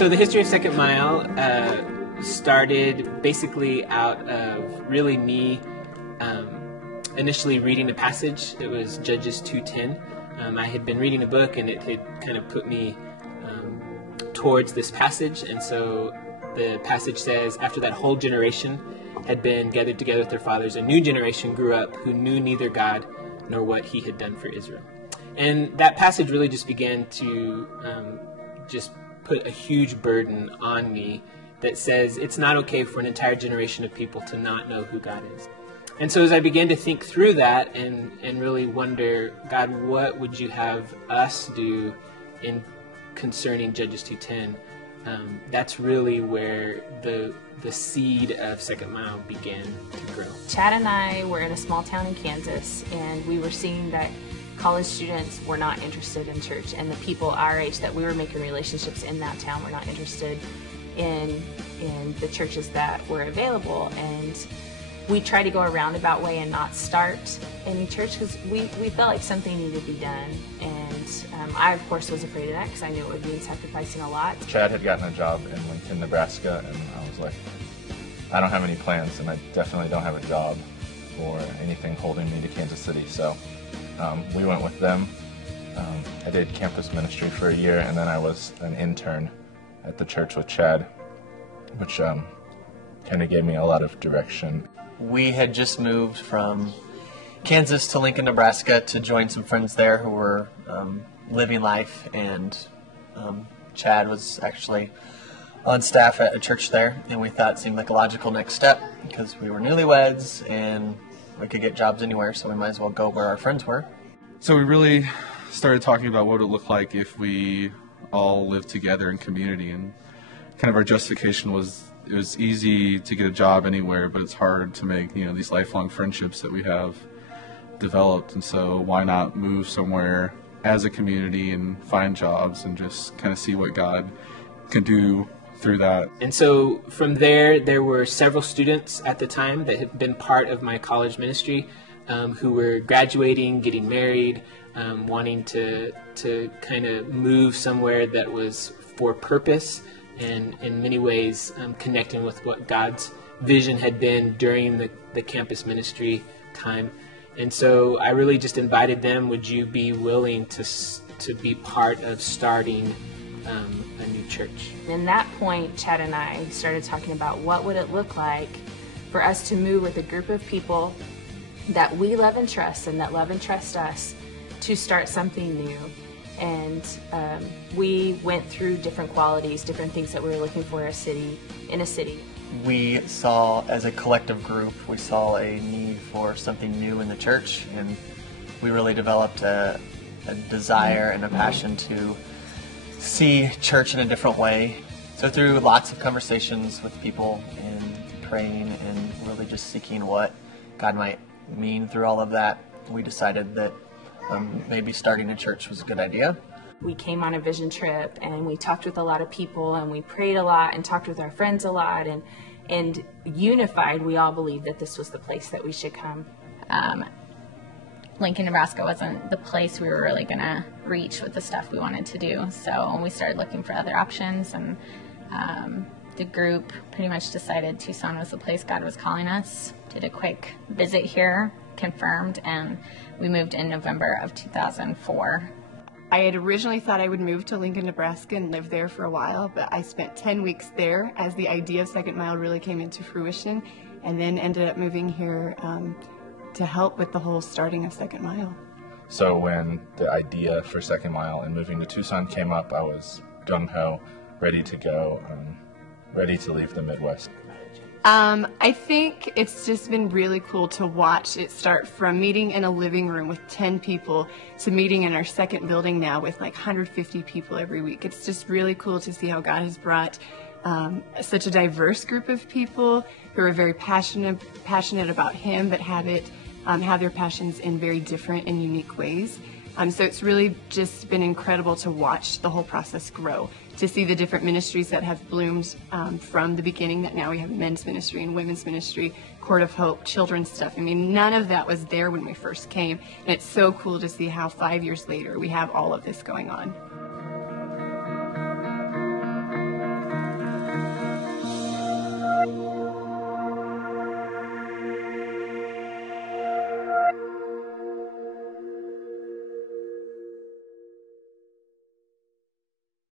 So the history of Second Mile started basically out of really me initially reading a passage. It was Judges 2:10. I had been reading a book, and it had kind of put me towards this passage. And so the passage says, after that whole generation had been gathered together with their fathers, a new generation grew up who knew neither God nor what he had done for Israel. And that passage really just began to just put a huge burden on me that says it's not okay for an entire generation of people to not know who God is. And so as I began to think through that and really wonder, God, what would you have us do in concerning Judges 2:10? That's really where the seed of Second Mile began to grow. Chad and I were in a small town in Kansas, and we were seeing that college students were not interested in church, and the people our age that we were making relationships in that town were not interested in the churches that were available. And we tried to go a roundabout way and not start any church because we felt like something needed to be done. And I, of course, was afraid of that because I knew it would mean sacrificing a lot. Chad had gotten a job in Lincoln, Nebraska, and I was like, I don't have any plans, and I definitely don't have a job or anything holding me to Kansas City. So we went with them. I did campus ministry for a year, and then I was an intern at the church with Chad, which kind of gave me a lot of direction. We had just moved from Kansas to Lincoln, Nebraska to join some friends there who were living life, and Chad was actually on staff at a church there, and we thought it seemed like a logical next step because we were newlyweds and we could get jobs anywhere, so we might as well go where our friends were. So we really started talking about what it would look like if we all lived together in community, and kind of our justification was it was easy to get a job anywhere, but it's hard to make these lifelong friendships that we have developed, and so why not move somewhere as a community and find jobs and just kind of see what God can do through that. And so from there were several students at the time that had been part of my college ministry who were graduating, getting married, wanting to kind of move somewhere that was for purpose, and in many ways connecting with what God's vision had been during the campus ministry time. And so I really just invited them, would you be willing to be part of starting a new church? And at that point, Chad and I started talking about what would it look like for us to move with a group of people that we love and trust, and that love and trust us, to start something new. And we went through different qualities, different things that we were looking for in a city. We saw, as a collective group, we saw a need for something new in the church, and we really developed a desire and a passion to see church in a different way. So through lots of conversations with people and praying and really just seeking what God might mean through all of that, we decided that maybe starting a church was a good idea. We came on a vision trip, and we talked with a lot of people, and we prayed a lot and talked with our friends a lot, and unified, we all believed that this was the place that we should come. Lincoln, Nebraska wasn't the place we were really going to reach with the stuff we wanted to do. So we started looking for other options, and the group pretty much decided Tucson was the place God was calling us. Did a quick visit here, confirmed, and we moved in November of 2004. I had originally thought I would move to Lincoln, Nebraska and live there for a while, but I spent 10 weeks there as the idea of Second Mile really came into fruition, and then ended up moving here to help with the whole starting of Second Mile. So when the idea for Second Mile and moving to Tucson came up, I was gung-ho, ready to go, ready to leave the Midwest. I think it's just been really cool to watch it start from meeting in a living room with 10 people to meeting in our second building now with like 150 people every week. It's just really cool to see how God has brought such a diverse group of people who are very passionate about Him, but have their passions in very different and unique ways. So it's really just been incredible to watch the whole process grow, to see the different ministries that have bloomed from the beginning, that now we have men's ministry and women's ministry, Court of Hope, children's stuff. I mean, none of that was there when we first came, and it's so cool to see how 5 years later we have all of this going on.